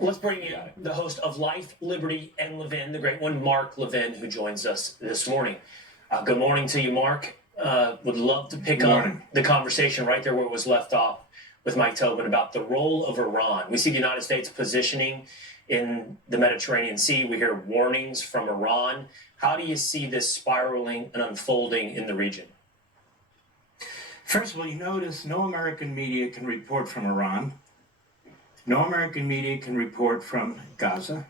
Let's bring in the host of Life, Liberty, and Levin, the great one, Mark Levin, who joins us this morning. Good morning to you, Mark. Would love to pick up the conversation right there where it was left off with Mike Tobin about the role of Iran. We see the United States positioning in the Mediterranean Sea. We hear warnings from Iran. How do you see this spiraling and unfolding in the region? First of all, you notice no American media can report from Iran. No American media can report from Gaza.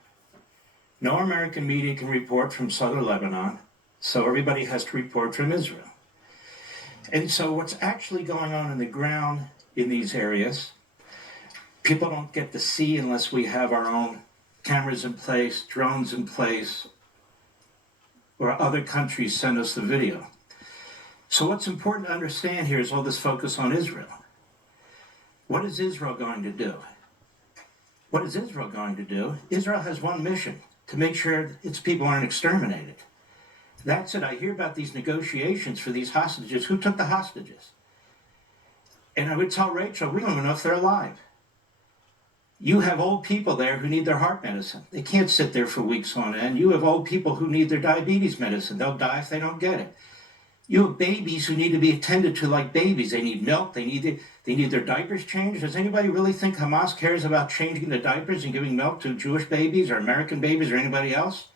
No American media can report from southern Lebanon. So everybody has to report from Israel. And so what's actually going on in the ground in these areas, people don't get to see unless we have our own cameras in place, drones in place, or other countries send us the video. So what's important to understand here is all this focus on Israel. What is Israel going to do? What is Israel going to do? Israel has one mission, to make sure its people aren't exterminated. That's it. I hear about these negotiations for these hostages. Who took the hostages? And I would tell Rachel, we don't even know if they're alive. You have old people there who need their heart medicine. They can't sit there for weeks on end. You have old people who need their diabetes medicine. They'll die if they don't get it. You have babies who need to be attended to like babies. They need milk. They need their diapers changed. Does anybody really think Hamas cares about changing the diapers and giving milk to Jewish babies or American babies or anybody else?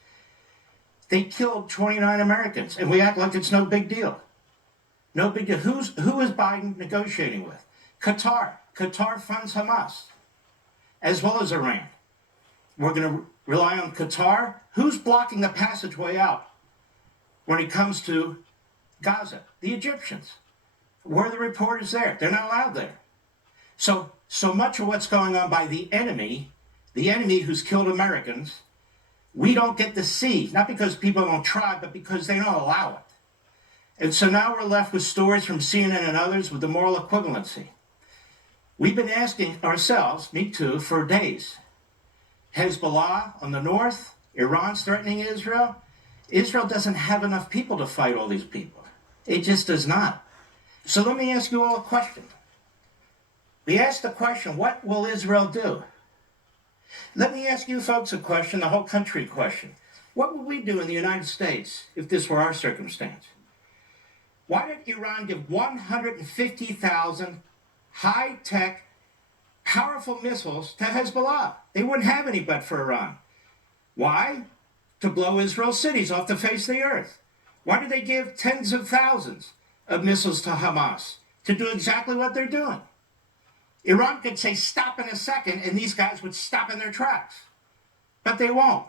They killed 29 Americans, and we act like it's no big deal. No big deal. Who is Biden negotiating with? Qatar. Qatar funds Hamas, as well as Iran. We're going to rely on Qatar. Who's blocking the passageway out when it comes to Gaza? The Egyptians. Where are the reporters there? They're not allowed there. So much of what's going on by the enemy who's killed Americans, we don't get to see, not because people don't try, but because they don't allow it. And so now we're left with stories from CNN and others with the moral equivalency. We've been asking ourselves, me too, for days. Hezbollah on the north, Iran's threatening Israel. Israel doesn't have enough people to fight all these people. It just does not. So let me ask you all a question. We asked the question, what will Israel do? Let me ask you folks a question, the whole country question. What would we do in the United States if this were our circumstance? Why did Iran give 150,000 high-tech, powerful missiles to Hezbollah? They wouldn't have any but for Iran. Why? To blow Israel's cities off the face of the earth. Why did they give tens of thousands of missiles to Hamas? To do exactly what they're doing. Iran could say stop in a second and these guys would stop in their tracks. But they won't.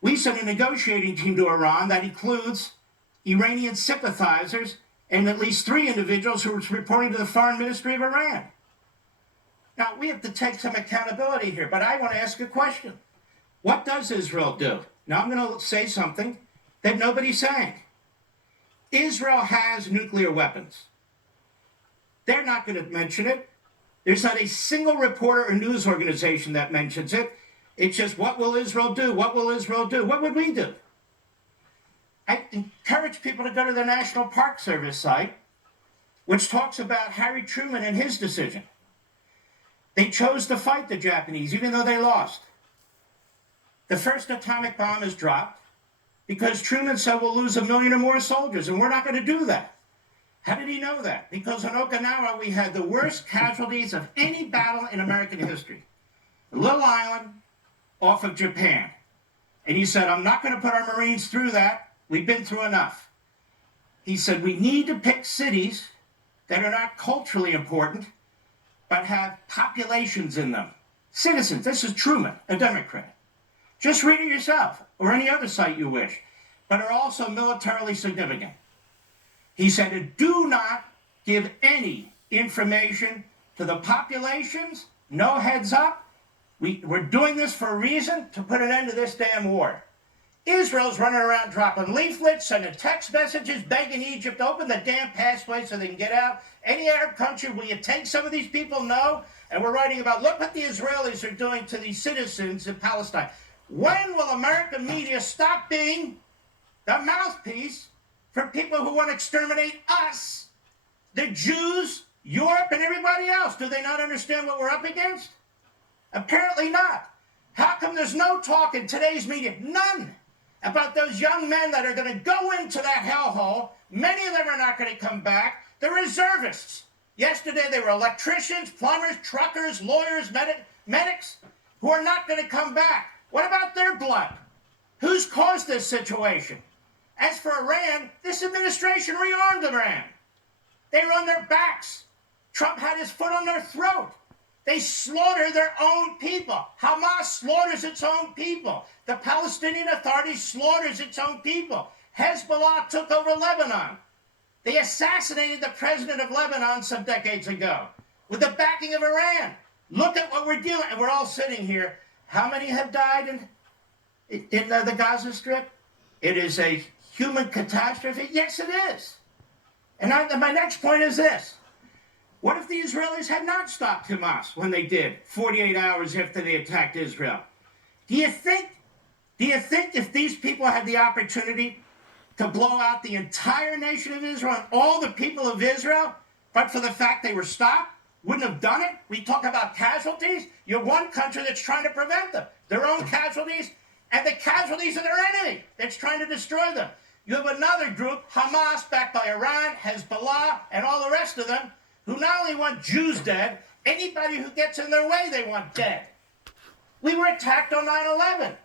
We sent a negotiating team to Iran that includes Iranian sympathizers and at least 3 individuals who were reporting to the Foreign Ministry of Iran. Now, we have to take some accountability here, but I want to ask a question. What does Israel do? Now, I'm going to say something that nobody's saying. Israel has nuclear weapons. They're not going to mention it. There's not a single reporter or news organization that mentions it. It's just, what will Israel do? What will Israel do? What would we do? I encourage people to go to the National Park Service site, which talks about Harry Truman and his decision. They chose to fight the Japanese, even though they lost. The first atomic bomb is dropped because Truman said we'll lose 1 million or more soldiers, and we're not going to do that. How did he know that? Because on Okinawa, we had the worst casualties of any battle in American history. A little island off of Japan. And he said, I'm not going to put our Marines through that. We've been through enough. He said, we need to pick cities that are not culturally important, but have populations in them. Citizens. This is Truman, a Democrat. Just read it yourself, or any other site you wish, but are also militarily significant. He said, do not give any information to the populations, no heads up. We're doing this for a reason, to put an end to this damn war. Israel's running around dropping leaflets, sending text messages, begging Egypt to open the damn passway so they can get out. Any Arab country, will you take some of these people? No. And we're writing about, look what the Israelis are doing to these citizens in Palestine. When will American media stop being the mouthpiece for people who want to exterminate us, the Jews, Europe, and everybody else? Do they not understand what we're up against? Apparently not. How come there's no talk in today's media, none, about those young men that are going to go into that hellhole? Many of them are not going to come back. They're reservists. Yesterday they were electricians, plumbers, truckers, lawyers, medics, who are not going to come back. What about their blood? Who's caused this situation? As for Iran, this administration rearmed Iran. They were on their backs. Trump had his foot on their throat. They slaughter their own people. Hamas slaughters its own people. The Palestinian Authority slaughters its own people. Hezbollah took over Lebanon. They assassinated the president of Lebanon some decades ago with the backing of Iran. Look at what we're doing. And we're all sitting here. How many have died in the Gaza Strip? It is a human catastrophe. Yes, it is. And my next point is this. What if the Israelis had not stopped Hamas when they did, 48 hours after they attacked Israel? Do you think if these people had the opportunity to blow out the entire nation of Israel and all the people of Israel, but for the fact they were stopped, wouldn't have done it? We talk about casualties. You're one country that's trying to prevent them. Their own casualties and the casualties of their enemy that's trying to destroy them. You have another group, Hamas, backed by Iran, Hezbollah, and all the rest of them, who not only want Jews dead, anybody who gets in their way they want dead. We were attacked on 9/11.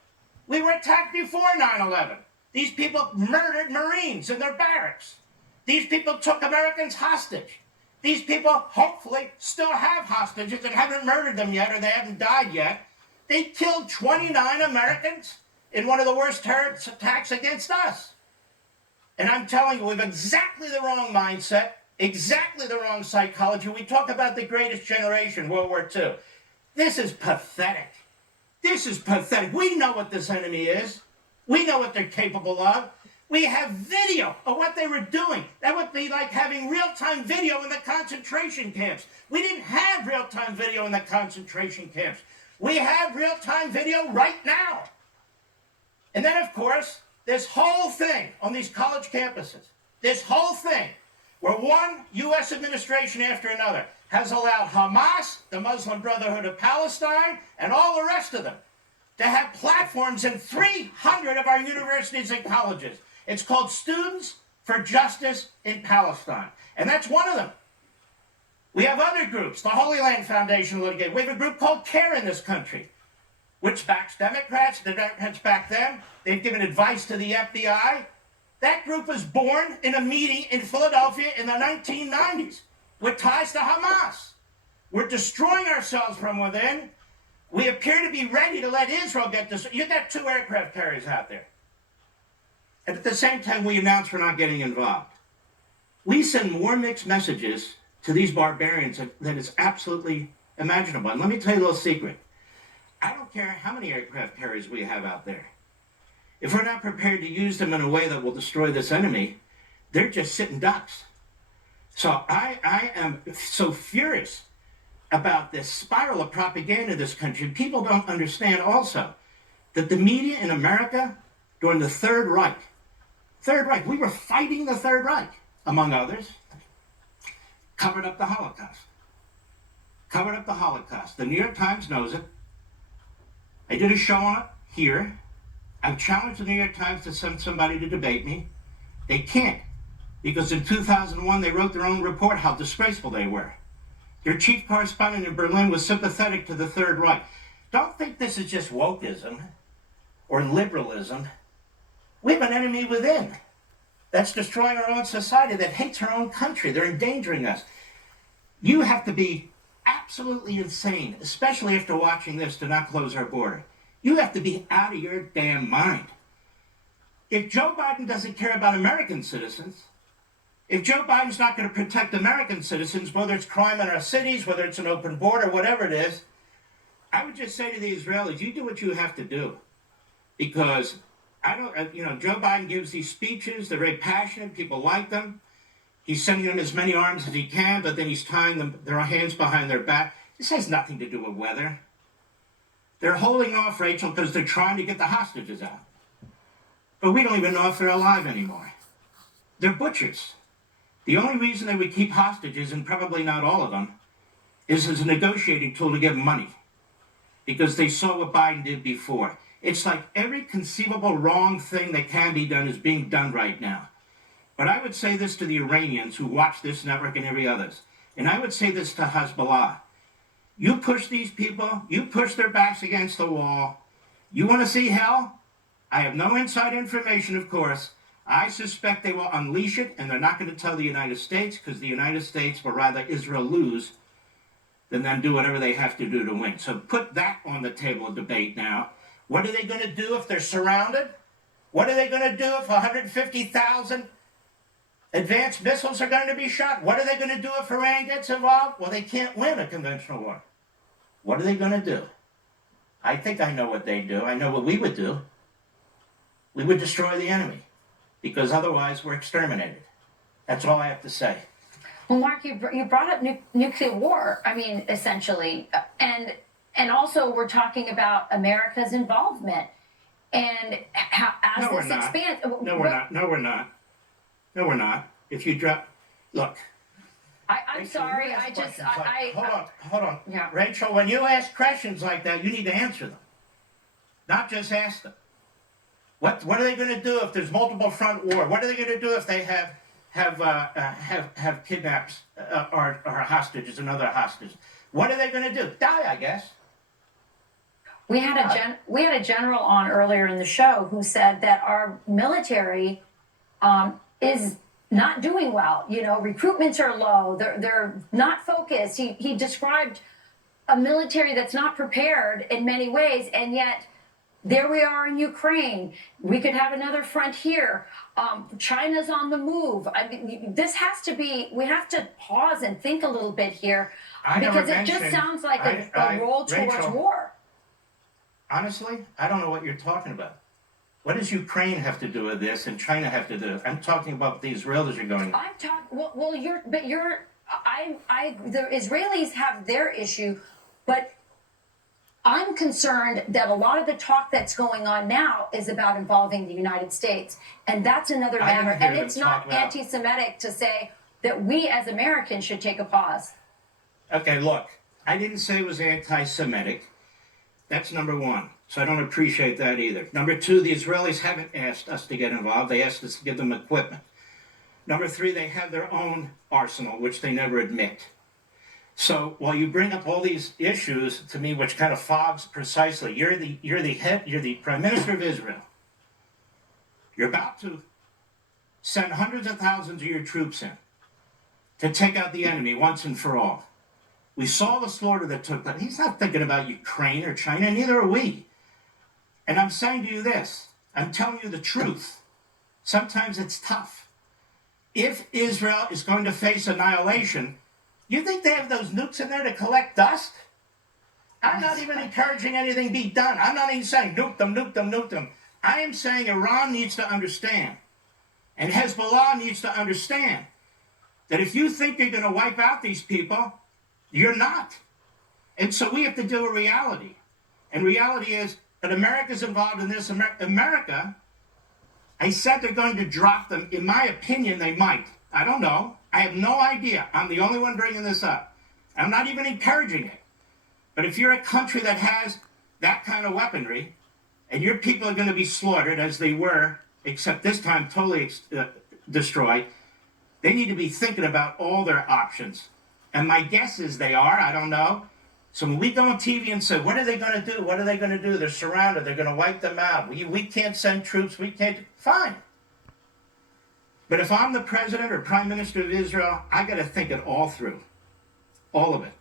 We were attacked before 9/11. These people murdered Marines in their barracks. These people took Americans hostage. These people hopefully still have hostages and haven't murdered them yet, or they haven't died yet. They killed 29 Americans in one of the worst terrorist attacks against us. And I'm telling you, we have exactly the wrong mindset, exactly the wrong psychology. We talk about the greatest generation, World War II. This is pathetic. This is pathetic. We know what this enemy is. We know what they're capable of. We have video of what they were doing. That would be like having real-time video in the concentration camps. We didn't have real-time video in the concentration camps. We have real-time video right now. And then, of course, this whole thing on these college campuses, this whole thing, where one U.S. administration after another has allowed Hamas, the Muslim Brotherhood of Palestine, and all the rest of them to have platforms in 300 of our universities and colleges. It's called Students for Justice in Palestine. And that's one of them. We have other groups, the Holy Land Foundation litigate. We have a group called CARE in this country, which backs Democrats. The Democrats back them. They've given advice to the FBI. That group was born in a meeting in Philadelphia in the 1990s with ties to Hamas. We're destroying ourselves from within. We appear to be ready to let Israel get this. You've got 2 aircraft carriers out there. And at the same time, we announce we're not getting involved. We send more mixed messages to these barbarians than is absolutely imaginable. And let me tell you a little secret. I don't care how many aircraft carriers we have out there. If we're not prepared to use them in a way that will destroy this enemy, they're just sitting ducks. So I am so furious about this spiral of propaganda in this country. People don't understand also that the media in America during the Third Reich, we were fighting the Third Reich, among others, covered up the Holocaust. Covered up the Holocaust. The New York Times knows it. I did a show on it here. I've challenged the New York Times to send somebody to debate me. They can't, because in 2001 they wrote their own report how disgraceful they were. Their chief correspondent in Berlin was sympathetic to the Third Reich. Don't think this is just wokeism or liberalism. We have an enemy within that's destroying our own society, that hates our own country. They're endangering us. You have to be absolutely insane, especially after watching this, to not close our border. You have to be out of your damn mind. If Joe Biden doesn't care about American citizens, if Joe Biden's not going to protect American citizens, whether it's crime in our cities, whether it's an open border, whatever it is, I would just say to the Israelis, you do what you have to do. Because Joe Biden gives these speeches, they're very passionate, people like them. He's sending them as many arms as he can, but then he's tying their hands behind their back. This has nothing to do with weather. They're holding off, Rachel, because they're trying to get the hostages out. But we don't even know if they're alive anymore. They're butchers. The only reason they would keep hostages, and probably not all of them, is as a negotiating tool to get money. because they saw what Biden did before. It's like every conceivable wrong thing that can be done is being done right now. But I would say this to the Iranians who watch this network and every others, and I would say this to Hezbollah. You push these people, you push their backs against the wall. You want to see hell? I have no inside information, of course. I suspect they will unleash it, and they're not going to tell the United States, because the United States will rather Israel lose than then do whatever they have to do to win. So put that on the table of debate now. What are they going to do if they're surrounded? What are they going to do if 150,000 advanced missiles are going to be shot? What are they going to do if Iran gets involved? Well, they can't win a conventional war. What are they going to do? I think I know what they do. I know what we would do. We would destroy the enemy, because otherwise we're exterminated. That's all I have to say. Well, Mark, you brought up nuclear war. I mean, essentially, and also we're talking about America's involvement and how as this expands. No, we're not. No, we're not. No, we're not. If you drop, look. I'm Rachel, sorry. Hold on. Yeah. Rachel, when you ask questions like that, you need to answer them, not just ask them. What are they going to do if there's multiple front war? What are they going to do if they have kidnaps or hostages and other hostages? What are they going to do? Die, I guess. We had a general on earlier in the show who said that our military is not doing well. You know, recruitments are low. They're not focused. He described a military that's not prepared in many ways, and yet there we are in Ukraine. We could have another front here. China's on the move. I mean, this has to be. We have to pause and think a little bit here, because it just sounds like a roll towards war. Honestly, I don't know what you're talking about. What does Ukraine have to do with this, and China have to do? I'm talking about the Israelis are going. I'm talking. Well, the Israelis have their issue, but I'm concerned that a lot of the talk that's going on now is about involving the United States, and that's another matter. And it's not anti-Semitic to say that we as Americans should take a pause. Okay, look, I didn't say it was anti-Semitic. That's number one. So I don't appreciate that either. Number two, the Israelis haven't asked us to get involved. They asked us to give them equipment. Number three, they have their own arsenal, which they never admit. So while you bring up all these issues to me, which kind of fogs precisely, you're the Prime Minister of Israel. You're about to send hundreds of thousands of your troops in to take out the enemy once and for all. We saw the slaughter that took place. He's not thinking about Ukraine or China, neither are we. And I'm saying to you this, I'm telling you the truth. Sometimes it's tough. If Israel is going to face annihilation, you think they have those nukes in there to collect dust? I'm not even encouraging anything be done. I'm not even saying nuke them, nuke them, nuke them. I am saying Iran needs to understand, and Hezbollah needs to understand, that if you think you're going to wipe out these people, you're not. And so we have to deal with reality. And reality is that America's involved in this. America, I said they're going to drop them. In my opinion, they might. I don't know. I have no idea. I'm the only one bringing this up. I'm not even encouraging it. But if you're a country that has that kind of weaponry, and your people are going to be slaughtered as they were, except this time totally destroyed, they need to be thinking about all their options. And my guess is they are. I don't know. So when we go on TV and say, what are they going to do? What are they going to do? They're surrounded. They're going to wipe them out. We can't send troops. We can't. Fine. But if I'm the president or prime minister of Israel, I got to think it all through. All of it.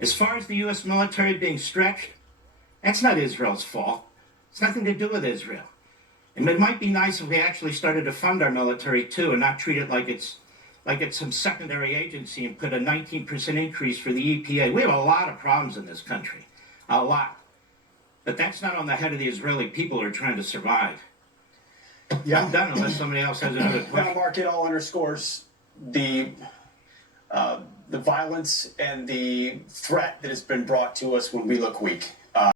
As far as the U.S. military being stretched, that's not Israel's fault. It's nothing to do with Israel. And it might be nice if we actually started to fund our military too, and not treat it like it's some secondary agency and put a 19% increase for the EPA. We have a lot of problems in this country. A lot. But that's not on the head of the Israeli people who are trying to survive. Yeah. I'm done unless somebody else has another question. Well, Mark, it all underscores the violence and the threat that has been brought to us when we look weak.